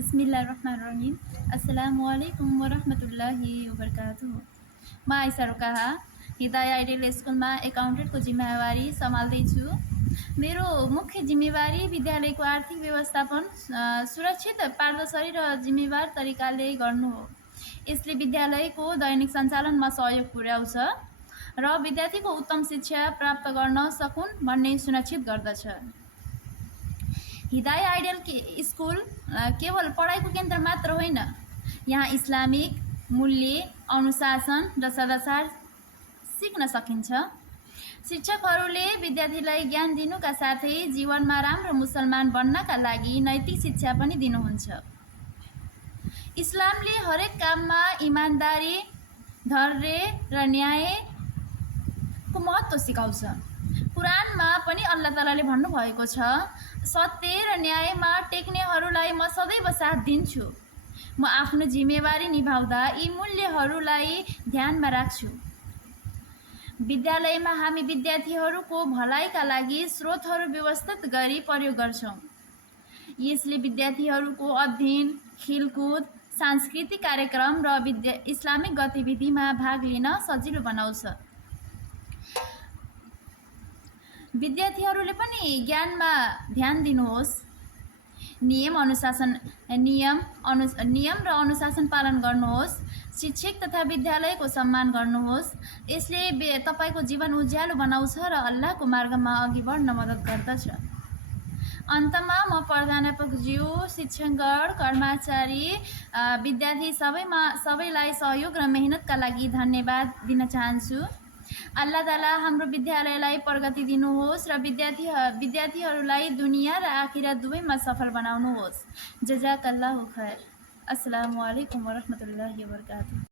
बिस्मिल्लाहिर्रहमानिर्रहीम। अस्सलामुअलैकुम वरहमतुल्लाहि वबरकातुहू। म आइसा रोकाहा हिदाया आइडियल स्कुलमा एकाउन्टेन्टको जिम्मेवारी सम्हाल्दैछु। मेरो मुख्य जिम्मेवारी विद्यालयको आर्थिक व्यवस्थापन सुरक्षित, पारदर्शी र जिम्मेवार तरिकाले गर्नु हो। यसले विद्यालयको दैनिक सञ्चालनमा सहयोग पुर्याउँछ र विद्यार्थीको उत्तम शिक्षा प्राप्त गर्न सकुन् भन्ने सुनिश्चित गर्दछ। हिदाया आइडियल स्कुल केवल पढाइको केन्द्र मात्र होइन, यहाँ इस्लामिक मूल्य, अनुशासन र सदाचार सिक्न सकिन्छ। शिक्षकहरूले विद्यार्थीलाई ज्ञान दिनुका साथै जीवनमा राम्रो मुसलमान बन्नका लागि नैतिक शिक्षा पनि दिनुहुन्छ। इस्लामले हरेक काममा इमानदारी, धैर्य र न्यायको महत्त्व सिकाउँछ। कुरानमा पनि अल्लाह तालाले भन्नुभएको छ, सत्य र न्यायमा टेक्नेहरूलाई म सदैव साथ दिन्छु। म आफ्नो जिम्मेवारी निभाउँदा यी मूल्यहरूलाई ध्यानमा राख्छु। विद्यालयमा हामी विद्यार्थीहरूको भलाइका लागि स्रोतहरू व्यवस्थित गरी प्रयोग गर्छौँ। यसले विद्यार्थीहरूको अध्ययन, खेलकुद, सांस्कृतिक कार्यक्रम र इस्लामिक गतिविधिमा भाग लिन सजिलो बनाउँछ। विद्यार्थीहरूले पनि ज्ञानमा ध्यान दिनुहोस्। नियम र अनुशासन पालन गर्नुहोस्। शिक्षक तथा विद्यालयको सम्मान गर्नुहोस्। यसले तपाईको जीवन उज्यालो बनाउँछ र अल्लाहको मार्गमा अघि बढ्न मद्दत गर्दछ। अन्तमा म प्राध्यापकज्यू, शिक्षकगण, कर्मचारी, विद्यार्थी सबैलाई सहयोग र मेहनतका लागि धन्यवाद दिन चाहन्छु। अल्लाह ताला हाम्रो विद्यालयलाई प्रगति दिनुहोस् र विद्यार्थीहरूलाई दुनिया र आखिरत दुवैमा सफल बनाउनुहोस्। जजाकल्लाहु खैर। अस्सलामु अलैकुम वरहमतुल्लाहि वबरकातुहू।